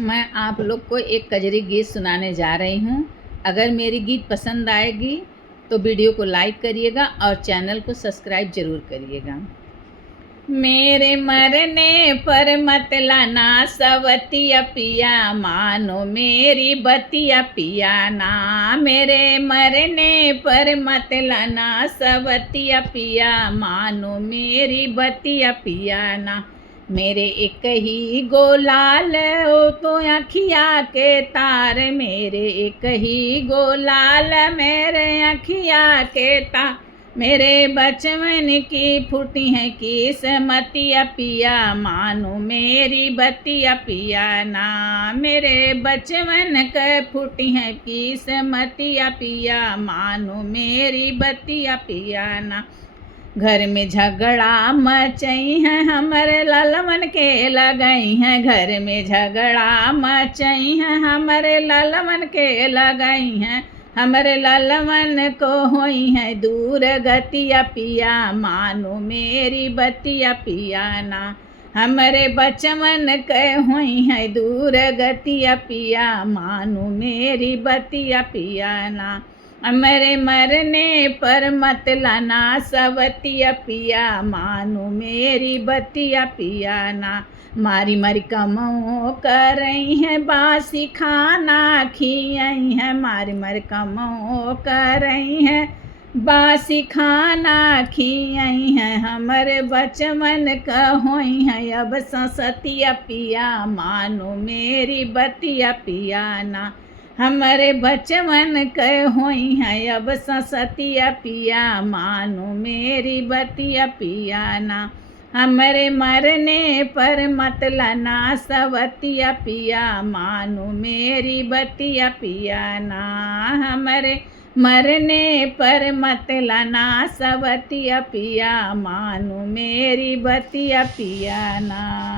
मैं आप लोग को एक कजरी गीत सुनाने जा रही हूँ। अगर मेरी गीत पसंद आएगी तो वीडियो को लाइक करिएगा और चैनल को सब्सक्राइब ज़रूर करिएगा। मेरे मरने पर मत लाना सवतिया पिया, मानो मेरी बतिया पिया ना। मेरे मरने पर मत लाना सवतिया पिया, मानो मेरी बतिया पिया ना। मेरे एक ही गोलाल ओ तो अखिया के तार, मेरे एक ही गोलाल मेरे अखिया के तार। मेरे बचपन की फूटी है किस्मतिया पिया, मानो मेरी बतिया पिया ना। मेरे बचपन के फूटी है किस्मतिया पिया, मानो मेरी बतिया पिया ना। घर में झगड़ा मचई है हमारे ललमन के लगई हैं, घर में झगड़ा मचई है हमारे ललमन के लगई हैं। हमारे ललमन को होई है दूर गतिया पिया, मानो मेरी बतिया पिया ना। हमारे बचपन के होई है दूर गतिया पिया, मानो मेरी बतिया पिया ना। मेरे मरने पर मत लाना सवतिया पिया, मानो मेरी बतिया पिया ना। मारी मारी कमो कर रही है बासी खाना खियाई है, मारी मारी कमो कर रही है बासी खाना खियाई है। हमारे बचपन का होई है अब ससतिया पिया, मानो मेरी बतिया पिया ना। हमारे बचपन के होई है अब ससतिया पिया, मानो मेरी बतिया पिया ना। हमारे मरने पर मत लाना सवतिया पिया, मानो मेरी बतिया पिया ना। हमारे मरने पर मत लाना सवतिया पिया, मानो मेरी बतिया पिया ना।